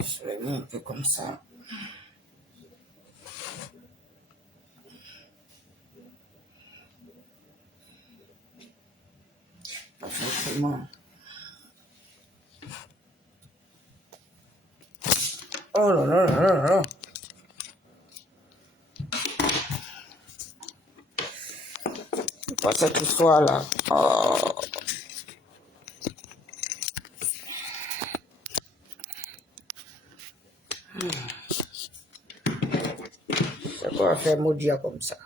Je l'ai mis un peu comme ça. Pas forcément. Oh là là là là là. C'est pas cette histoire-là. Oh. C'est quoi faire maudire comme ça?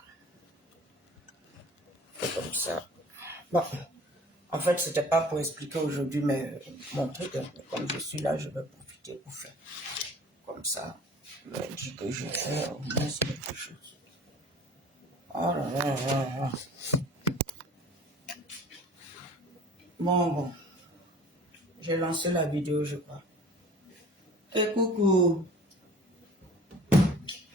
Comme ça. Bon. En fait, c'était pas pour expliquer aujourd'hui mon truc. Comme je suis là, je vais profiter pour faire comme ça. Je vais dire que je fais au moins quelque chose. Oh là là là là. Bon. J'ai lancé la vidéo, je crois. Et coucou.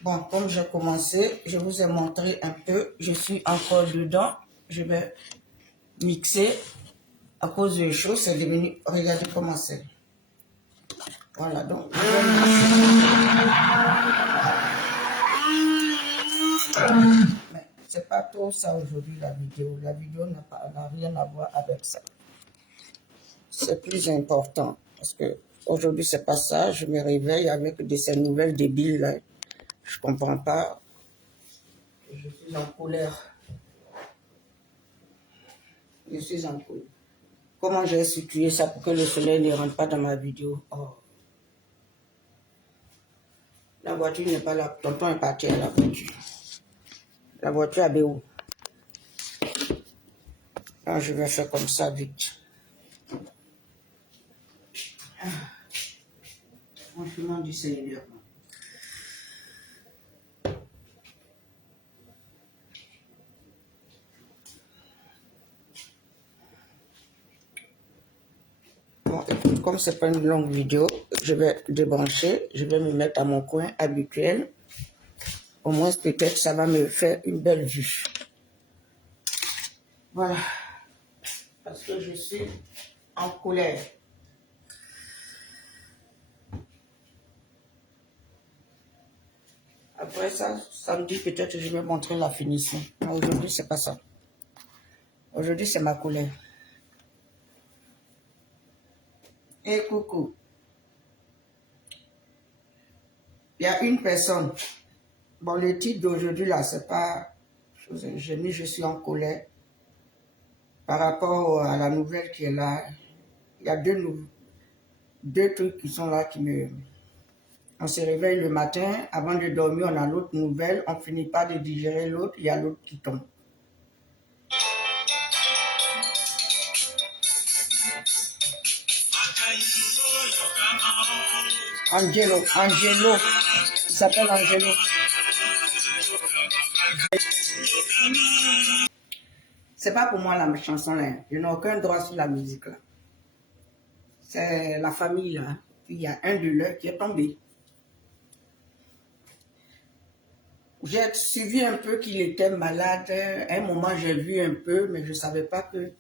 Bon, comme j'ai commencé, je vous ai montré un peu. Je suis encore dedans. Je vais mixer. À cause des choses, c'est devenu... Regardez comment c'est. Voilà, donc... Mais c'est pas trop ça aujourd'hui, la vidéo. La vidéo n'a rien à voir avec ça. C'est plus important. Parce que aujourd'hui, c'est pas ça. Je me réveille avec ces nouvelles débiles là. Je comprends pas. Je suis en colère. Je suis en colère. Comment j'ai situé ça pour que le soleil ne rentre pas dans ma vidéo? Oh. La voiture n'est pas là. Tonton est parti à la voiture. La voiture a où? Ah, je vais faire comme ça vite. Franchement, du Seigneur. Bon, écoute, comme c'est pas une longue vidéo, je vais débrancher, je vais me mettre à mon coin habituel. Au moins, peut-être, ça va me faire une belle vue. Voilà. Parce que je suis en colère. Après ça, samedi, peut-être, je vais montrer la finition. Mais aujourd'hui, c'est pas ça. Aujourd'hui, c'est ma colère. Et coucou. Il y a une personne. Bon, le titre d'aujourd'hui, là, c'est pas... J'ai mis « Je suis en colère » par rapport à la nouvelle qui est là. Il y a deux trucs qui sont là qui me... On se réveille le matin, avant de dormir, on a l'autre nouvelle, on finit pas de digérer l'autre, il y a l'autre qui tombe. Angelo, il s'appelle Angelo. C'est pas pour moi la chanson là, je n'ai aucun droit sur la musique là. C'est la famille là, puis il y a un de leurs qui est tombé. J'ai suivi un peu qu'il était malade, à un moment j'ai vu un peu, mais je ne savais pas que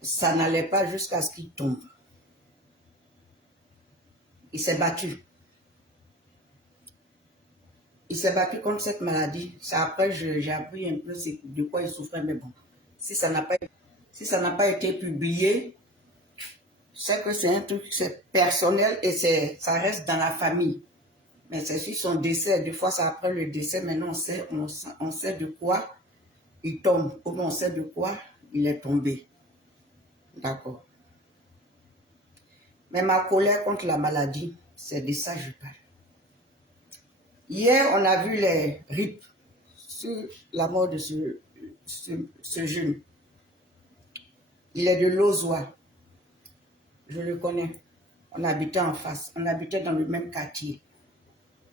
ça n'allait pas jusqu'à ce qu'il tombe. Il s'est battu. Il s'est battu contre cette maladie. C'est après j'ai appris un peu de quoi il souffrait, mais bon, si ça n'a pas été publié, c'est que c'est un truc, c'est personnel et ça reste dans la famille. Mais c'est sur son décès, des fois c'est après le décès, maintenant on sait de quoi il tombe, ou on sait de quoi il est tombé. D'accord. Mais ma colère contre la maladie, c'est de ça que je parle. Hier, on a vu les RIP sur la mort de ce jeune. Il est de Lauzois. Je le connais. On habitait en face. On habitait dans le même quartier.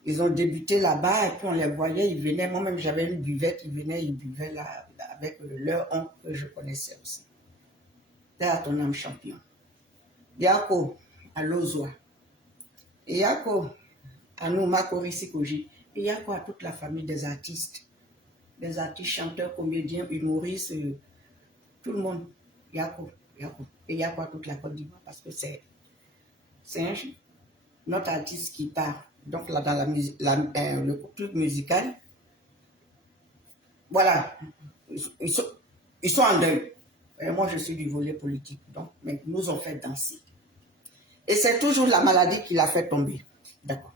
Ils ont débuté là-bas et puis on les voyait, ils venaient. Moi-même, j'avais une buvette. Ils venaient, ils buvaient là avec leur oncle que je connaissais aussi. T'es à ton âme champion. Yako à Lauzois. Et Yako à nous, Makorisi Koji. Et Yako à toute la famille des artistes, chanteurs, comédiens, humoristes, tout le monde. Yako. Et Yako à toute la Côte d'Ivoire parce que c'est un notre artiste qui part. Donc là, dans le truc musical, voilà, ils sont, ils sont en deuil. Et moi, je suis du volet politique, donc mais nous ont fait danser. Et c'est toujours la maladie qui l'a fait tomber. D'accord.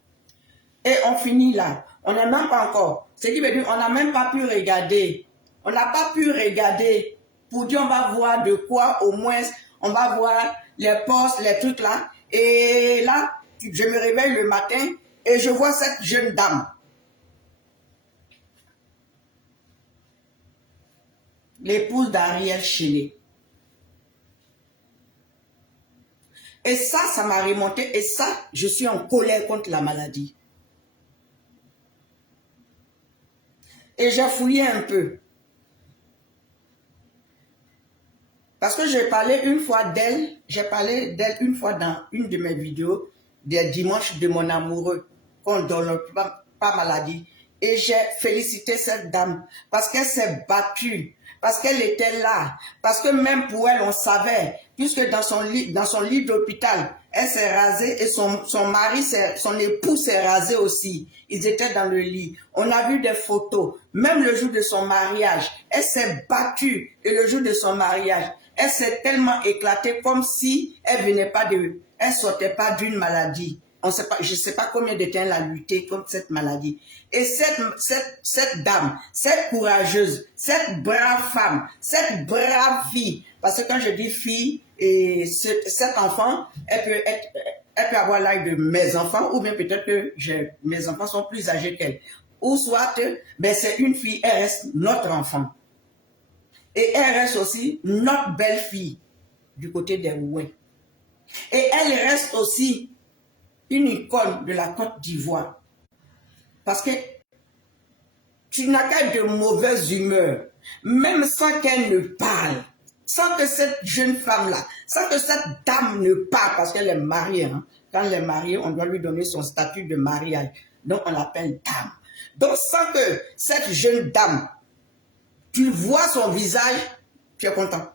Et on finit là. On n'est même pas encore. Ce qui veut dire qu'on n'a même pas pu regarder. On n'a pas pu regarder pour dire on va voir de quoi au moins, on va voir les postes, les trucs là. Et là, je me réveille le matin et je vois cette jeune dame. L'épouse d'Ariel Chéné. Et ça m'a remonté. Et ça, je suis en colère contre la maladie. Et j'ai fouillé un peu. Parce que j'ai parlé une fois d'elle, j'ai parlé d'elle une fois dans une de mes vidéos des dimanches de mon amoureux, qu'on ne donne pas maladie. Et j'ai félicité cette dame parce qu'elle s'est battue, parce qu'elle était là, parce que même pour elle, on savait, puisque dans son lit d'hôpital, elle s'est rasée et son mari, son époux s'est rasé aussi. Ils étaient dans le lit. On a vu des photos. Même le jour de son mariage, elle s'est battue. Et le jour de son mariage, elle s'est tellement éclatée comme si elle sortait pas d'une maladie. Je ne sais pas combien de temps elle a lutté contre cette maladie. Et cette dame, cette courageuse, cette brave femme, cette brave fille, parce que quand je dis fille, et cet enfant, elle peut avoir l'âge de mes enfants, ou bien peut-être que mes enfants sont plus âgés qu'elle. Ou soit, ben c'est une fille, elle reste notre enfant. Et elle reste aussi notre belle-fille du côté des Oué. Et elle reste aussi une icône de la Côte d'Ivoire. Parce que tu n'as qu'à de mauvaise humeur, même sans qu'elle ne parle, sans que cette jeune femme-là, sans que cette dame ne parle, parce qu'elle est mariée. Hein. Quand elle est mariée, on doit lui donner son statut de mariage. Donc on l'appelle dame. Donc sans que cette jeune dame, tu vois son visage, tu es content.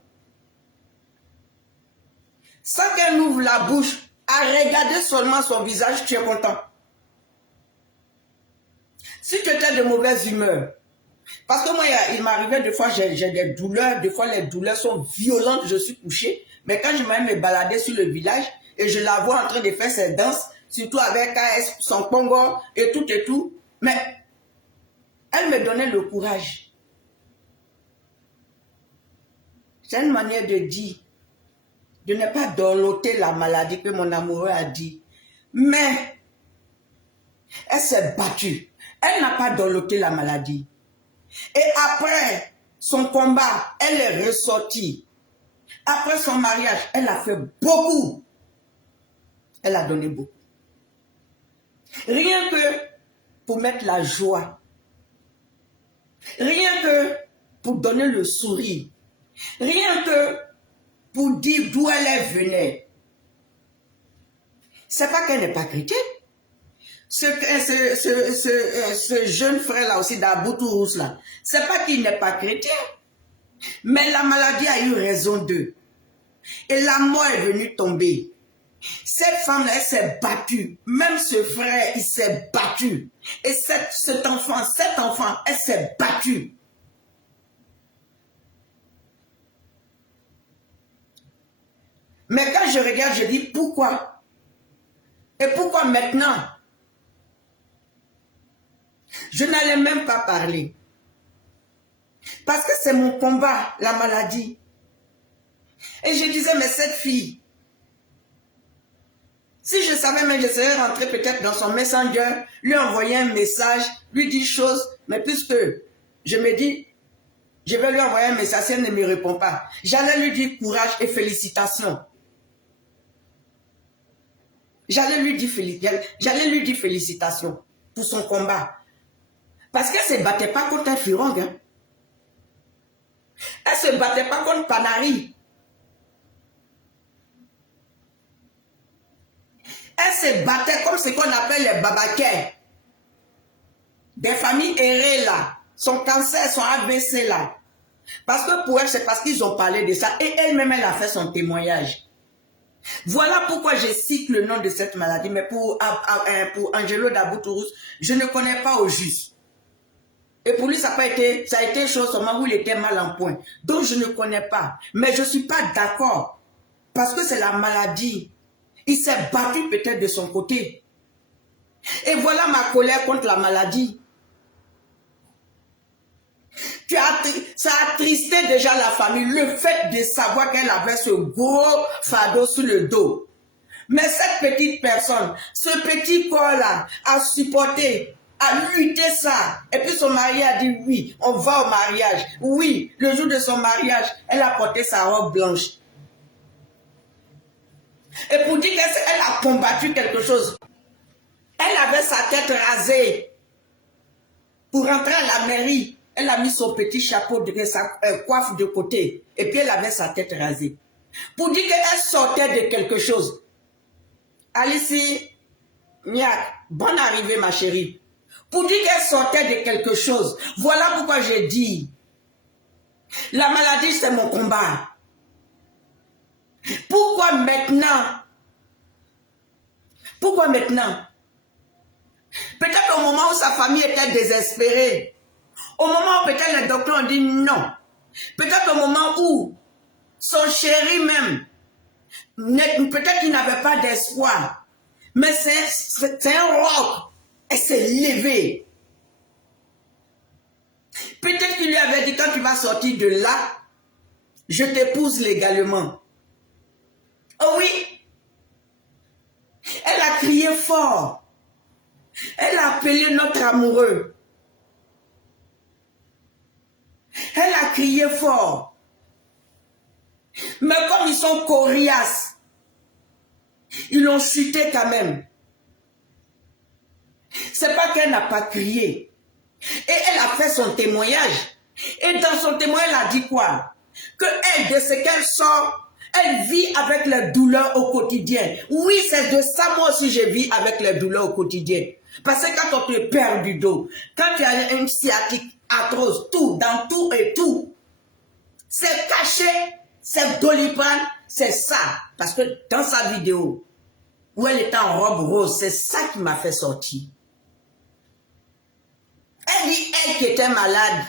Sans qu'elle ouvre la bouche, à regarder seulement son visage, tu es content. Si tu étais de mauvaise humeur, parce que moi, il m'arrivait des fois, j'ai des douleurs, des fois les douleurs sont violentes, je suis couché, mais quand je m'aime me balader sur le village et je la vois en train de faire ses danses, surtout avec son congo et tout, mais elle me donnait le courage. C'est une manière de dire, de ne pas dorloter la maladie que mon amoureux a dit. Mais elle s'est battue. Elle n'a pas dorloté la maladie. Et après son combat, elle est ressortie. Après son mariage, elle a fait beaucoup. Elle a donné beaucoup. Rien que pour mettre la joie. Rien que pour donner le sourire. Rien que pour dire d'où elle venait. C'est pas qu'elle n'est pas chrétienne. Ce jeune frère-là aussi, d'Aboutourous, là, c'est pas qu'il n'est pas chrétien. Mais la maladie a eu raison d'eux. Et la mort est venue tomber. Cette femme-là, elle s'est battue. Même ce frère, il s'est battu. Et cet enfant, elle s'est battue. Mais quand je regarde, je dis pourquoi? Et pourquoi maintenant? Je n'allais même pas parler. Parce que c'est mon combat, la maladie. Et je disais, mais cette fille, si je savais, mais je serais rentré peut-être dans son messenger, lui envoyer un message, lui dire choses, mais puisque je me dis, je vais lui envoyer un message, si elle ne me répond pas, j'allais lui dire courage et félicitations. J'allais lui dire félicitations pour son combat. Parce qu'elle ne se battait pas contre un Firong. Hein. Elle ne se battait pas contre Panari. Elle se battait comme ce qu'on appelle les babakais. Des familles errées là. Son cancer, son AVC là. Parce que pour elle, c'est parce qu'ils ont parlé de ça. Et elle-même, elle a fait son témoignage. Voilà pourquoi je cite le nom de cette maladie. Mais pour Angelo Daboutourous, je ne connais pas au juste. Et pour lui, ça a été chose seulement où il était mal en point. Donc, je ne connais pas. Mais je ne suis pas d'accord. Parce que c'est la maladie. Il s'est battu peut-être de son côté. Et voilà ma colère contre la maladie. Ça a attristé déjà la famille, le fait de savoir qu'elle avait ce gros fardeau sur le dos. Mais cette petite personne, ce petit corps-là, a supporté, a lutté ça. Et puis son mari a dit oui, on va au mariage. Oui, le jour de son mariage, elle a porté sa robe blanche. Et pour dire qu'elle a combattu quelque chose, elle avait sa tête rasée. Pour rentrer à la mairie, elle a mis son petit chapeau, sa coiffe de côté. Et puis elle avait sa tête rasée. Pour dire qu'elle sortait de quelque chose. Alice, Niak, bonne arrivée ma chérie. Pour dire qu'elle sortait de quelque chose. Voilà pourquoi j'ai dit, la maladie c'est mon combat. Pourquoi maintenant? Pourquoi maintenant? Peut-être au moment où sa famille était désespérée. Au moment où peut-être les docteurs ont dit non. Peut-être au moment où son chéri même, peut-être qu'il n'avait pas d'espoir. Mais c'est un roc. Elle s'est levée. Peut-être qu'il lui avait dit, quand tu vas sortir de là, je t'épouse légalement. Oh oui. Elle a crié fort. Elle a appelé notre amoureux. Elle a crié fort. Mais comme ils sont coriaces, ils l'ont chuté quand même. C'est pas qu'elle n'a pas crié. Et elle a fait son témoignage. Et dans son témoignage, elle a dit quoi? Que elle, de ce qu'elle sort, elle vit avec les douleurs au quotidien. Oui, c'est de ça moi aussi je vis avec les douleurs au quotidien. Parce que quand on te perd du dos, quand tu as une sciatique atroce, tout, dans tout et tout, c'est caché, c'est Doliprane, c'est ça. Parce que dans sa vidéo, où elle était en robe rose, c'est ça qui m'a fait sortir. Elle dit, elle qui était malade.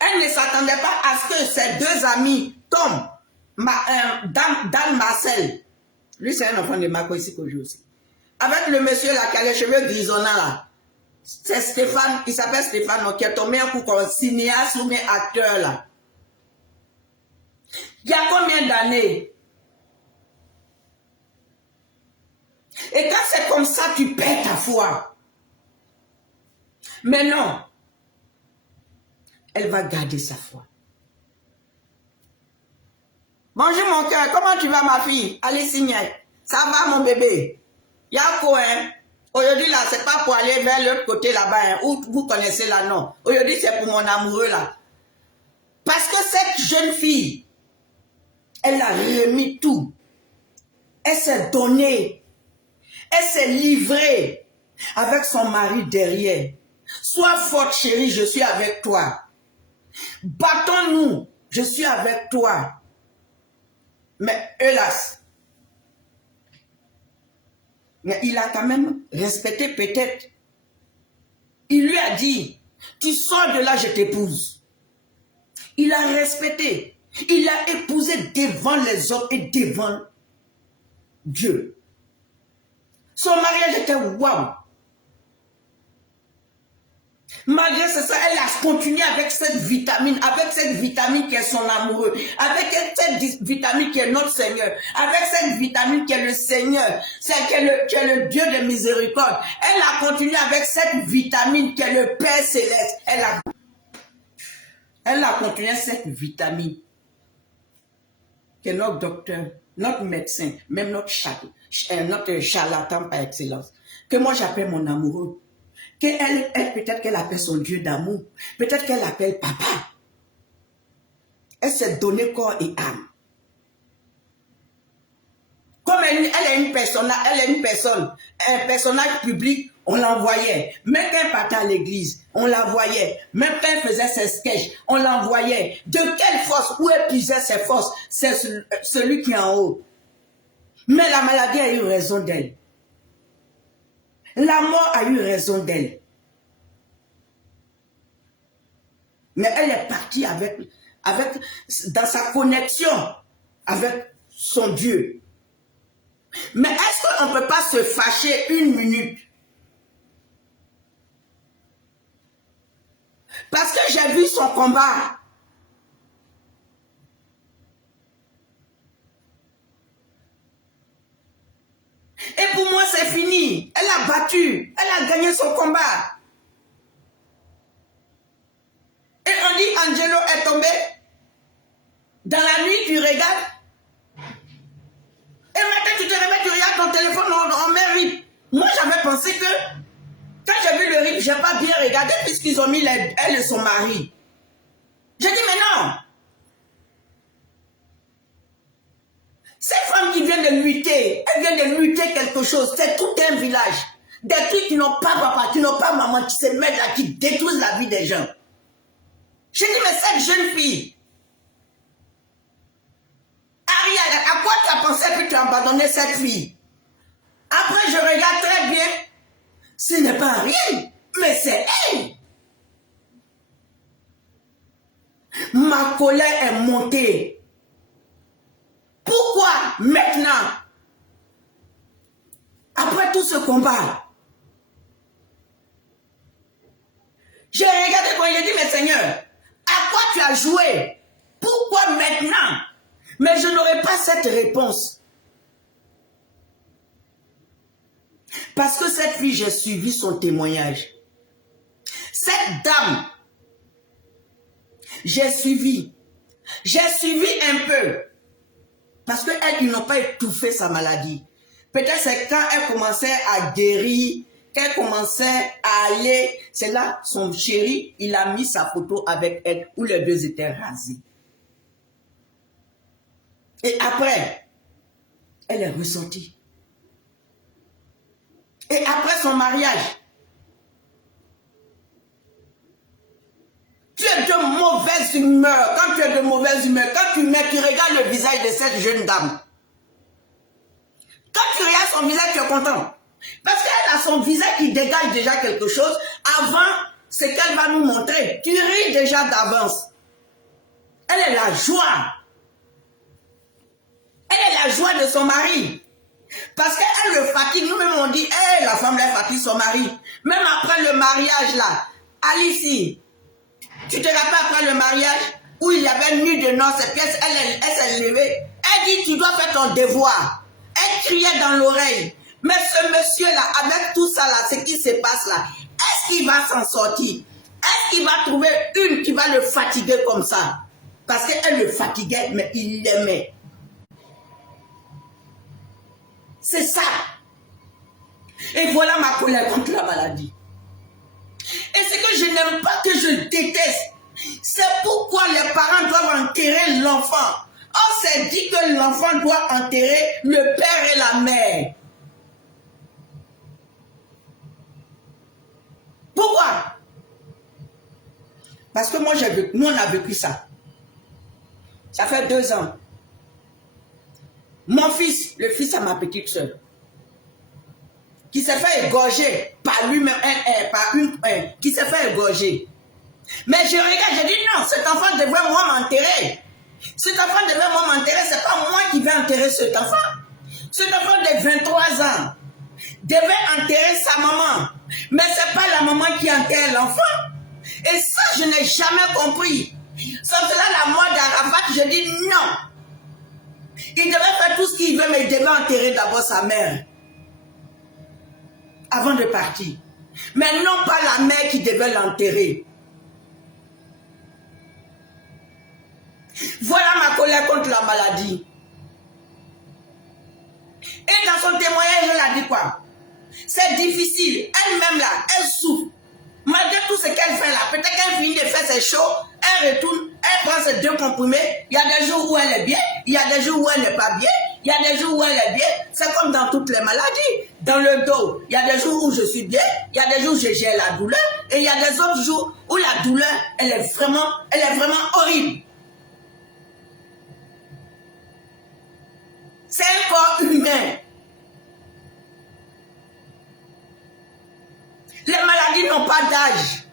Elle ne s'attendait pas à ce que ses deux amis tombent. Dan Marcel, lui c'est un enfant de Marco ici que je aussi. Avec le monsieur là qui a les cheveux grisonnants là. C'est Stéphane, il s'appelle Stéphane, qui est tombé un coup comme cinéaste ou bien acteur là. Il y a combien d'années? Et quand c'est comme ça, tu perds ta foi. Mais non. Elle va garder sa foi. Bonjour mon cœur, comment tu vas ma fille? Allez, signe. Ça va mon bébé? Yako, hein? Aujourd'hui là, c'est pas pour aller vers l'autre côté là-bas, hein, où vous connaissez là, non. Aujourd'hui, c'est pour mon amoureux là. Parce que cette jeune fille, elle a remis tout. Elle s'est donnée. Elle s'est livrée avec son mari derrière. Sois forte chérie, je suis avec toi. Battons-nous, je suis avec toi. Mais hélas, mais il a quand même respecté peut-être. Il lui a dit, tu sors de là, je t'épouse. Il a respecté. Il a épousé devant les hommes et devant Dieu. Son mariage était waouh. Malgré ça, elle a continué avec cette vitamine qui est son amoureux, avec cette vitamine qui est notre Seigneur, avec cette vitamine qui est le Seigneur, qui est le Dieu de miséricorde. Elle a continué avec cette vitamine qui est le Père Céleste. Elle a continué cette vitamine qui est notre docteur, notre médecin, même notre charlatan par excellence, que moi j'appelle mon amoureux. Elle peut-être qu'elle appelle son Dieu d'amour. Peut-être qu'elle l'appelle papa. Elle s'est donnée corps et âme. Comme elle est une personne, un personnage public, on l'envoyait. Même quand elle partait à l'église, on la voyait. Même quand elle faisait ses sketchs, on l'envoyait. De quelle force, où elle puisait ses forces, c'est celui qui est en haut. Mais la maladie a eu raison d'elle. La mort a eu raison d'elle. Mais elle est partie dans sa connexion avec son Dieu. Mais est-ce qu'on ne peut pas se fâcher une minute? Parce que j'ai vu son combat. Et pour moi, c'est fini. Elle a battu. Elle a gagné son combat. Et on dit, Angelo est tombé. Dans la nuit, tu regardes. Et maintenant, tu te réveilles, tu regardes ton téléphone, on met RIP. Moi, j'avais pensé que, quand j'ai vu le RIP, je n'ai pas bien regardé puisqu'ils ont mis elle et son mari. J'ai dit, mais non. Ces femmes qui viennent de lutter, elles viennent de lutter quelque chose. C'est tout un village. Des trucs qui n'ont pas papa, qui n'ont pas maman, qui se mettent là, qui détruisent la vie des gens. J'ai dit, mais cette jeune fille, Ariel, à quoi tu as pensé que tu as abandonné cette fille? Après, je regarde très bien. Ce n'est pas Ariel, mais c'est elle. Ma colère est montée. Pourquoi maintenant, après tout ce combat, j'ai regardé quand j'ai dit, mais Seigneur, à quoi tu as joué? Pourquoi maintenant? Mais je n'aurai pas cette réponse. Parce que cette fille, j'ai suivi son témoignage. Cette dame, j'ai suivi un peu. Parce qu'elle, ils n'ont pas étouffé sa maladie. Peut-être c'est quand elle commençait à guérir, qu'elle commençait à aller, c'est là son chéri, il a mis sa photo avec elle, où les deux étaient rasés. Et après, elle est ressentie. Et après son mariage, tu es de mauvaise humeur. Quand tu es de mauvaise humeur, quand tu regardes le visage de cette jeune dame, quand tu regardes son visage, tu es content. Parce qu'elle a son visage qui dégage déjà quelque chose avant ce qu'elle va nous montrer. Tu ris déjà d'avance. Elle est la joie. Elle est la joie de son mari. Parce qu'elle le fatigue. Nous-mêmes, on dit, hey, la femme, elle fatigue son mari. Même après le mariage, là, Alice, tu te rappelles après le mariage où il y avait une nuit de noces, elle s'est levée. Elle dit, tu dois faire ton devoir. Elle criait dans l'oreille. Mais ce monsieur-là, avec tout ça, là, ce qui se passe là, est-ce qu'il va s'en sortir? Est-ce qu'il va trouver une qui va le fatiguer comme ça? Parce qu'elle le fatiguait, mais il l'aimait. C'est ça. Et voilà ma colère contre la maladie. Et ce que je n'aime pas, que je déteste, c'est pourquoi les parents doivent enterrer l'enfant. On s'est dit que l'enfant doit enterrer le père et la mère. Pourquoi? Parce que moi, nous, on a vécu ça. Ça fait 2 ans. Mon fils, le fils à ma petite soeur, qui s'est fait égorger par lui-même, qui s'est fait égorger. Mais je regarde, je dis non, cet enfant devrait moi m'enterrer. Cet enfant devrait moi m'enterrer, c'est pas moi qui vais enterrer cet enfant. Cet enfant de 23 ans devait enterrer sa maman. Mais c'est pas la maman qui enterre l'enfant. Et ça, je n'ai jamais compris. Sans cela, la mort d'Arafat, je dis non. Il devait faire tout ce qu'il veut, mais il devait enterrer d'abord sa mère. Avant de partir. Mais non pas la mère qui devait l'enterrer. Voilà ma colère contre la maladie. Et dans son témoignage, elle a dit quoi? C'est difficile. Elle-même là, elle souffre. Malgré tout ce qu'elle fait là, peut-être qu'elle finit de faire ses shows, elle retourne, elle prend ses 2 comprimés. Il y a des jours où elle est bien, il y a des jours où elle n'est pas bien. Il y a des jours où elle est bien. C'est comme dans toutes les maladies. Dans le dos, il y a des jours où je suis bien. Il y a des jours où j'ai la douleur. Et il y a des autres jours où la douleur, elle est vraiment horrible. C'est un corps humain. Les maladies n'ont pas d'âge.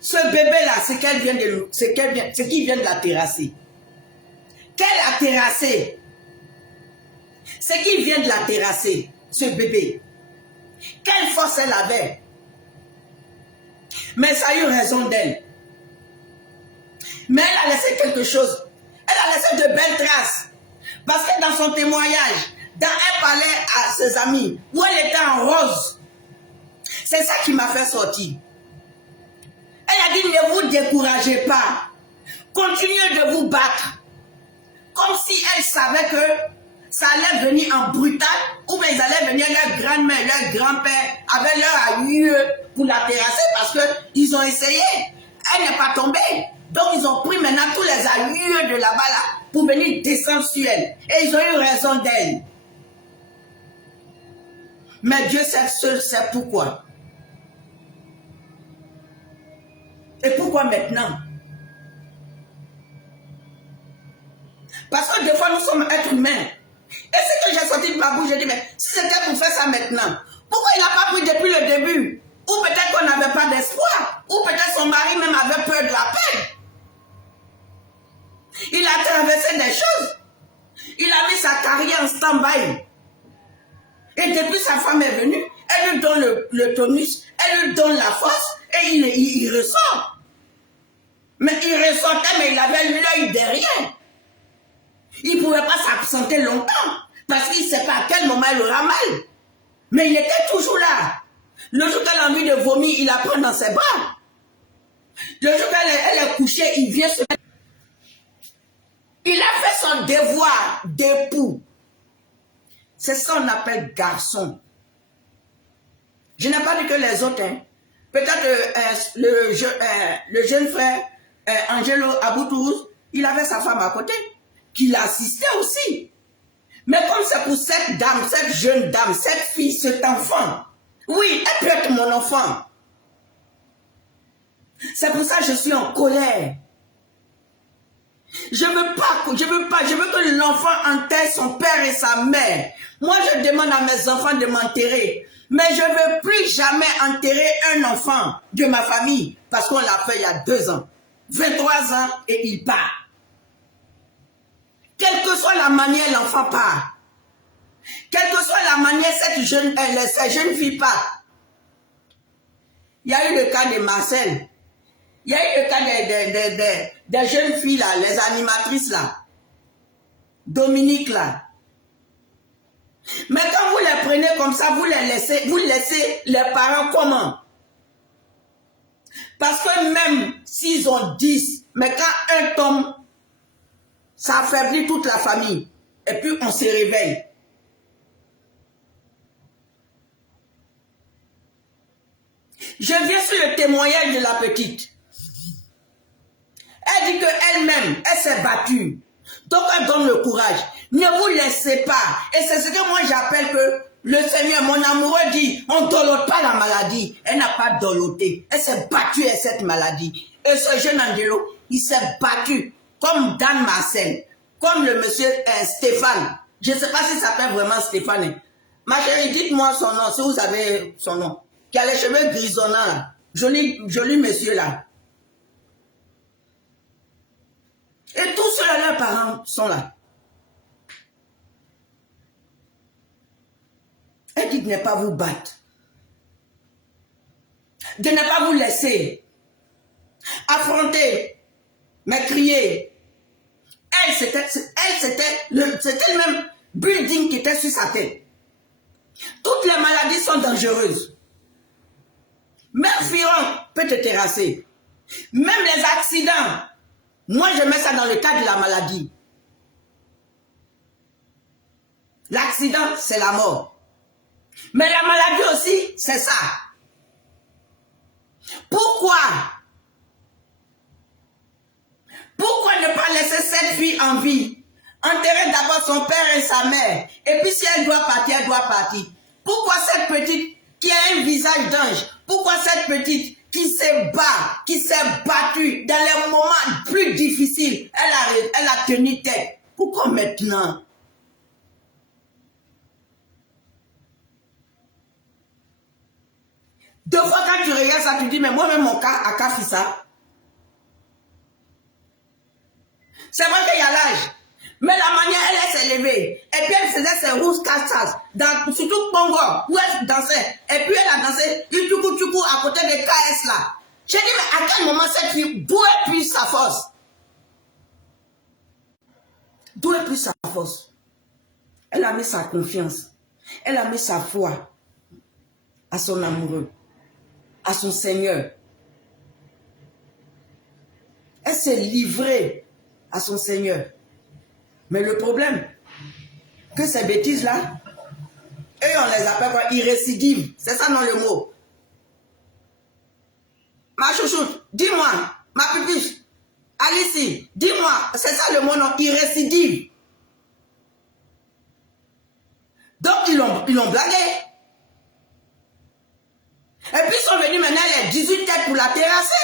Ce bébé-là, c'est qui vient de la terrasser. Qu'elle a terrassé. C'est qui vient de la terrasser, ce bébé. Quelle force elle avait. Mais ça a eu raison d'elle. Mais elle a laissé quelque chose. Elle a laissé de belles traces. Parce que dans son témoignage, elle parlait à ses amis, où elle était en rose. C'est ça qui m'a fait sortir. Elle a dit, ne vous découragez pas. Continuez de vous battre. Comme si elle savait que ça allait venir en brutal, ou bien ils allaient venir, leur grand-mère, leur grand-père, avec leur aïeux pour la terrasser parce qu'ils ont essayé. Elle n'est pas tombée. Donc ils ont pris maintenant tous les aïeux de là-bas là, pour venir descendre sur elle. Et ils ont eu raison d'elle. Mais Dieu seul sait pourquoi. Et pourquoi maintenant? Parce que des fois, nous sommes êtres humains. Et ce que j'ai sorti de ma bouche, j'ai dit, mais si c'était pour faire ça maintenant, pourquoi il n'a pas pris depuis le début? Ou peut-être qu'on n'avait pas d'espoir. Ou peut-être son mari même avait peur de la peine. Il a traversé des choses. Il a mis sa carrière en stand-by. Et depuis sa femme est venue, elle lui donne le tonus, elle lui donne la force, et il ressort. Mais il ressortait, mais il avait l'œil derrière. Il ne pouvait pas s'absenter longtemps, parce qu'il ne sait pas à quel moment il aura mal. Mais il était toujours là. Le jour qu'elle a envie de vomir, il la prend dans ses bras. Le jour qu'elle est couchée, il vient se mettre. Il a fait son devoir d'époux. C'est ça qu'on appelle garçon. Je n'ai pas dit que les autres, hein. Peut-être le jeune frère Angelo Aboutourouz, il avait sa femme à côté, qui l'assistait aussi. Mais comme c'est pour cette dame, cette jeune dame, cette fille, cet enfant, oui, elle peut être mon enfant. C'est pour ça que je suis en colère. Je veux que l'enfant enterre son père et sa mère. Moi, je demande à mes enfants de m'enterrer. Mais je ne veux plus jamais enterrer un enfant de ma famille. Parce qu'on l'a fait il y a 2 ans. 23 ans et il part. Quelle que soit la manière, l'enfant part. Quelle que soit la manière, cette jeune fille part. Il y a eu le cas de Marcel. Il y a eu le cas des jeunes filles là, les animatrices là. Dominique là. Mais quand vous les prenez comme ça, vous laissez les parents comment? Parce que même s'ils ont 10, mais quand un tombe, ça affaiblit toute la famille. Et puis on se réveille. Je viens sur le témoignage de la petite. Elle dit qu'elle-même, elle s'est battue. Donc elle donne le courage. Ne vous laissez pas. Et c'est ce que moi j'appelle que le Seigneur, mon amoureux, dit, on ne dolote pas la maladie. Elle n'a pas doloté. Elle s'est battue avec cette maladie. Et ce jeune Angelo, il s'est battu comme Dan Marcel, comme le monsieur Stéphane. Je ne sais pas s'il s'appelle vraiment Stéphane. Ma chérie, dites-moi son nom, si vous avez son nom. Qui a les cheveux grisonnants là. Joli monsieur là. Et tous ceux-là, leurs parents sont là. Elle dit de ne pas vous battre. De ne pas vous laisser affronter, mais crier. Elle, c'était le même building qui était sur sa tête. Toutes les maladies sont dangereuses. Même Firon peut te terrasser. Même les accidents. Moi, je mets ça dans le cadre de la maladie. L'accident, c'est la mort. Mais la maladie aussi, c'est ça. Pourquoi? Pourquoi ne pas laisser cette fille en vie? enterrer d'abord son père et sa mère. Et puis si elle doit partir, elle doit partir. Pourquoi cette petite qui a un visage d'ange, pourquoi cette petite qui se bat, qui s'est battue dans les moments plus difficiles, elle a tenu tête? Pourquoi maintenant? Deux fois quand tu regardes ça, tu dis, mais moi-même mon cas a qu'à faire ça. C'est vrai qu'il y a l'âge. Mais la manière, elle s'est levée. Et puis elle faisait ses rouges castas. Surtout Congo, où elle dansait. Et puis elle a dansé du tuku à côté de KS là. J'ai dit, mais à quel moment cette fille, d'où est plus sa force? D'où est plus sa force? Elle a mis sa confiance. Elle a mis sa foi à son amoureux, à son Seigneur. Elle s'est livrée à son Seigneur. Mais le problème, que ces bêtises-là, eux, on les appelle quoi? Irrécidives. C'est ça, non, le mot. Ma chouchoute, dis-moi, ma pupiche, Alice, dis-moi, c'est ça le mot, non? Irrécidive. Donc, ils l'ont blagué. Et puis, ils sont venus maintenant, les 18 têtes pour la terrasser.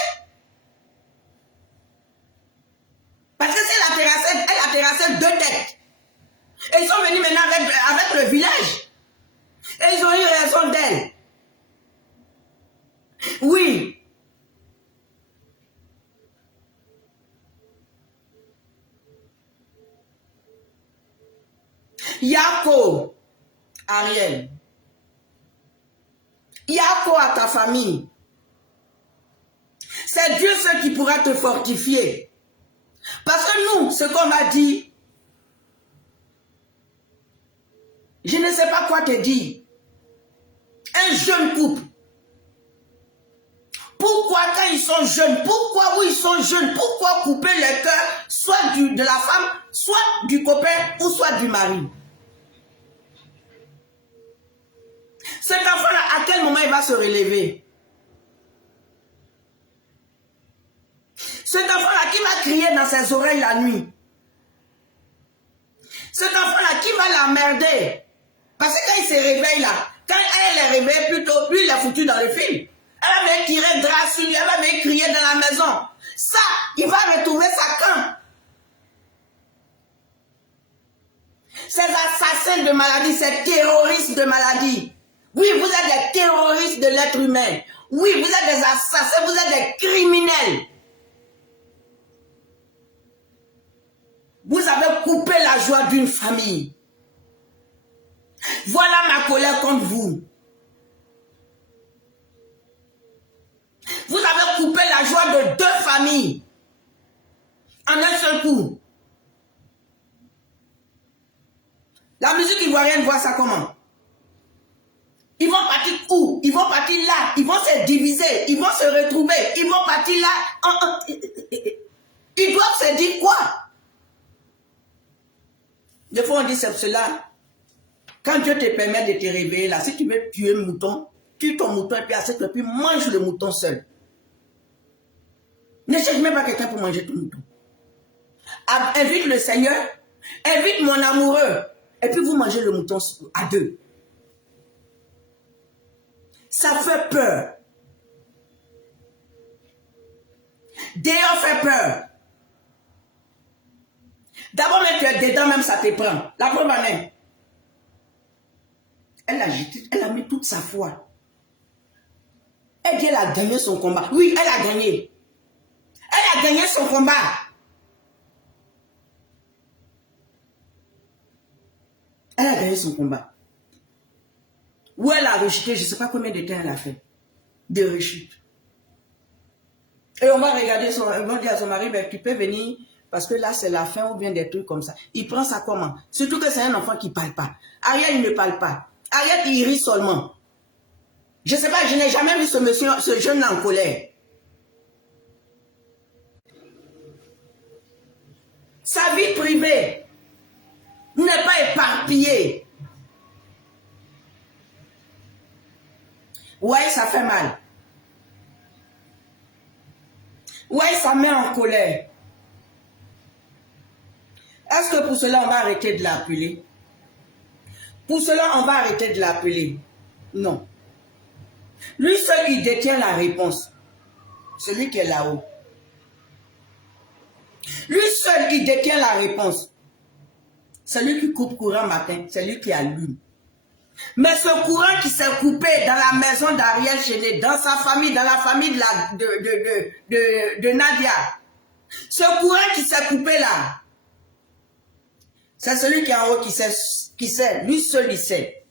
Parce que c'est la terrassée, elle a terrassé 2 têtes. Et ils sont venus maintenant avec le village. Et ils ont eu raison d'elle. Oui. Yako, Ariel. Yako à ta famille. C'est Dieu ce qui pourra te fortifier. Parce que nous, ce qu'on m'a dit, je ne sais pas quoi te dire. Un jeune couple. Pourquoi quand ils sont jeunes, pourquoi ils sont jeunes, pourquoi couper le cœur, soit de la femme, soit du copain, ou soit du mari? Cet enfant-là, à quel moment il va se relever? Cet enfant-là qui va crier dans ses oreilles la nuit? Cet enfant-là qui va l'emmerder? Parce que quand il se réveille là, quand elle est réveillée plutôt, lui il est foutu dans le film. Elle va me tirer drap sur lui, elle va me crier dans la maison. Ça, il va retrouver sa camp. Ces assassins de maladie, ces terroristes de maladie. Oui, vous êtes des terroristes de l'être humain. Oui, vous êtes des assassins, vous êtes des criminels. Vous avez coupé la joie d'une famille. Voilà ma colère contre vous. Vous avez coupé la joie de 2 familles en un seul coup. La musique ivoirienne voit ça comment? Ils vont partir où? Ils vont partir là. Ils vont se diviser. Ils vont se retrouver. Ils vont partir là. Ils doivent se dire quoi? Des fois on dit c'est cela. Quand Dieu te permet de te réveiller là, si tu veux tuer un mouton, tue ton mouton et puis mange le mouton seul. Ne cherche même pas quelqu'un pour manger ton mouton. Invite le Seigneur, invite mon amoureux, et puis vous mangez le mouton à 2. Ça fait peur. Dehors fait peur. D'abord, même tu es dedans, même ça te prend. La preuve en est. Elle a mis toute sa foi. Elle dit, elle a gagné son combat. Oui, elle a gagné. Elle a gagné son combat. Elle a gagné son combat. Où elle a rejeté, je ne sais pas combien de temps elle a fait de rechute. Et on va regarder, on va dire à son mari, ben, tu peux venir, parce que là c'est la fin ou bien des trucs comme ça. Il prend ça comment? Surtout que c'est un enfant qui ne parle pas. Ariel, il ne parle pas. Ariel, il rit seulement. Je ne sais pas, je n'ai jamais vu ce monsieur, ce jeune en colère. Sa vie privée n'est pas éparpillée. Ouais, ça fait mal. Ouais, ça met en colère. Est-ce que pour cela, on va arrêter de l'appeler? Pour cela, on va arrêter de l'appeler? Non. Lui seul, il détient la réponse. Celui qui est là-haut. Lui seul, il détient la réponse. Celui qui coupe courant matin, c'est lui qui allume. Mais ce courant qui s'est coupé dans la maison d'Ariel Chéné, dans sa famille, dans la famille de Nadia, ce courant qui s'est coupé là, c'est celui qui est en haut qui sait, lui seul il sait.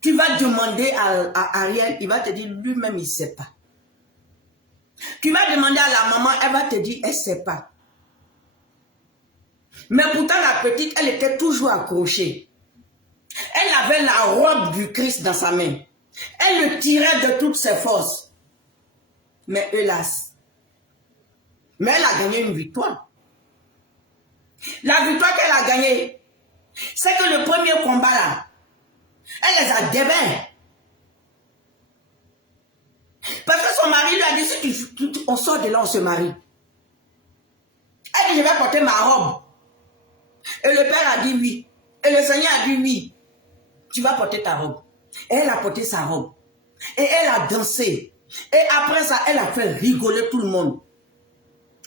Tu vas demander à Ariel, il va te dire lui-même il ne sait pas. Tu vas demander à la maman, elle va te dire elle ne sait pas. Mais pourtant la petite, elle était toujours accrochée. Elle avait la robe du Christ dans sa main. Elle le tirait de toutes ses forces. Mais hélas. Mais elle a gagné une victoire. La victoire qu'elle a gagnée, c'est que le premier combat là, elle les a débains. Parce que son mari lui a dit, si on sort de là, on se marie. Elle dit, je vais porter ma robe. Et le père a dit oui. Et le Seigneur a dit oui. Tu vas porter ta robe. Et elle a porté sa robe. Et elle a dansé. Et après ça, elle a fait rigoler tout le monde.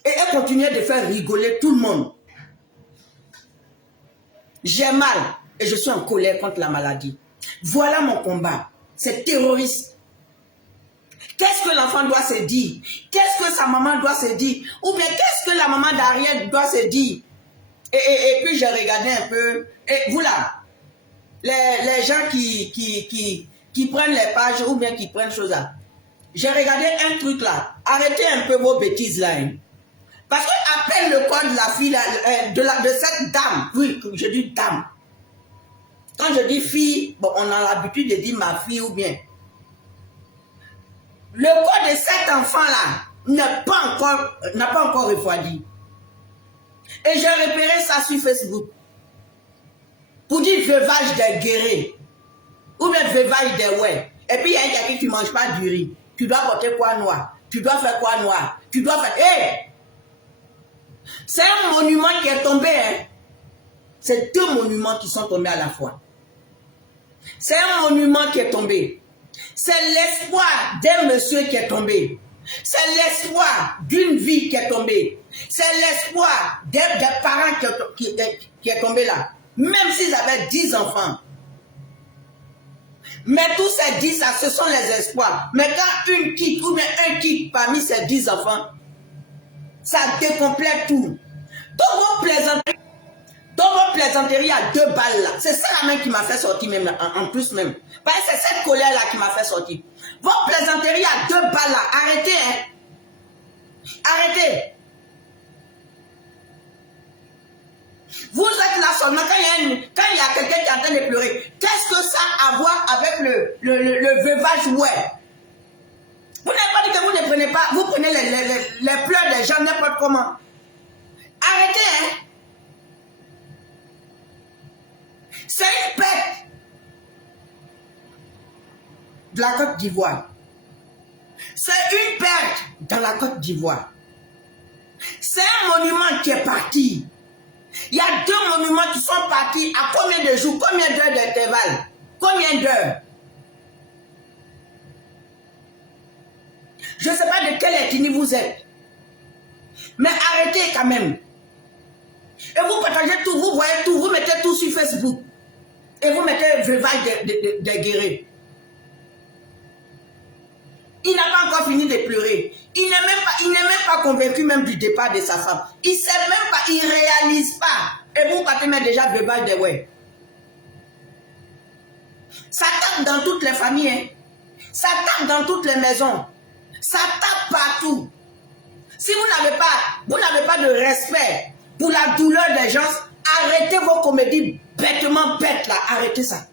Et elle continuait de faire rigoler tout le monde. J'ai mal. Et je suis en colère contre la maladie. Voilà mon combat. C'est terroriste. Qu'est-ce que l'enfant doit se dire? Qu'est-ce que sa maman doit se dire? Ou bien qu'est-ce que la maman d'Ariel doit se dire? Et puis j'ai regardé un peu. Et vous là, les gens qui prennent les pages ou bien qui prennent choses là. J'ai regardé un truc là. Arrêtez un peu vos bêtises là. Hein. Parce que appelle le corps de la fille là, de cette dame. Oui, je dis dame. Quand je dis fille, bon, on a l'habitude de dire ma fille ou bien. Le corps de cet enfant là n'a pas encore refroidi. Et j'ai repéré ça sur Facebook. Pour dire veuvage des guéris. Ou bien veuvage des ouais. Et puis il y a quelqu'un qui ne mange pas du riz. Tu dois porter quoi noir? Tu dois faire quoi noir? Tu dois faire... Hey! C'est un monument qui est tombé. Hein? C'est deux monuments qui sont tombés à la fois. C'est un monument qui est tombé. C'est l'espoir d'un monsieur qui est tombé. C'est l'espoir d'une vie qui est tombée. C'est l'espoir des parents qui est tombé là. Même s'ils avaient 10 enfants. Mais tous ces 10, ça, ce sont les espoirs. Mais quand une quitte ou bien un quitte parmi ces 10 enfants, ça décomplète tout. Dans vos plaisanteries à 2 balles là, c'est ça la même qui m'a fait sortir même là, en plus même. Parce que c'est cette colère là qui m'a fait sortir. Vos plaisanteries à 2 balles là, arrêtez hein. Arrêtez. Vous êtes là seulement quand il y a quelqu'un qui est en train de pleurer. Qu'est-ce que ça a à voir avec le veuvage ouais? Vous n'avez pas dit que vous ne prenez pas, vous prenez les pleurs des gens n'importe comment. Arrêtez hein. C'est une perte de la Côte d'Ivoire. C'est une perte dans la Côte d'Ivoire. C'est un monument qui est parti. Il y a 2 monuments qui sont partis à combien de jours, combien d'heures d'intervalle? Combien d'heures? Je ne sais pas de quelle ethnie vous êtes. Mais arrêtez quand même. Et vous partagez tout, vous voyez tout, vous mettez tout sur Facebook. Et vous mettez veuvage des guéris. Il n'a pas encore fini de pleurer. Il n'est même pas convaincu même du départ de sa femme. Il ne sait même pas, il ne réalise pas. Et vous partez mettre déjà veuvage des ouais. Ça tape dans toutes les familles. Hein. Ça tape dans toutes les maisons. Ça tape partout. Si vous n'avez pas de respect pour la douleur des gens, arrêtez vos comédies bêtement bêtes là. Arrêtez ça.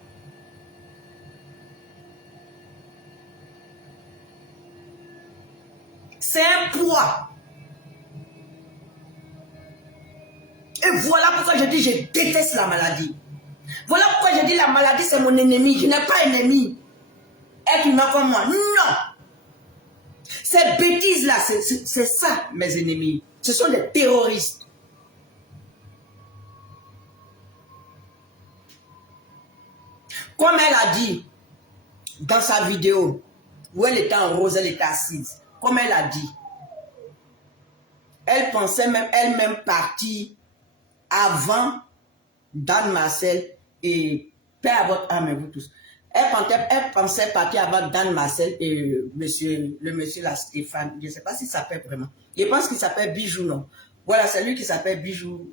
C'est un poids. Et voilà pourquoi je dis je déteste la maladie. Voilà pourquoi je dis la maladie c'est mon ennemi. Je n'ai pas ennemi. Être humain comme moi. Non. Ces bêtises là, c'est ça mes ennemis. Ce sont des terroristes. Comme elle a dit dans sa vidéo, où elle était en rose, elle était assise, comme elle a dit, elle pensait même elle-même partir avant Dan Marcel et paix à votre âme et vous tous. Elle pensait partir avant Dan Marcel et le monsieur là, Stéphane. Je ne sais pas s'il s'appelle vraiment. Je pense qu'il s'appelle Bijou, non? Voilà, c'est lui qui s'appelle Bijou.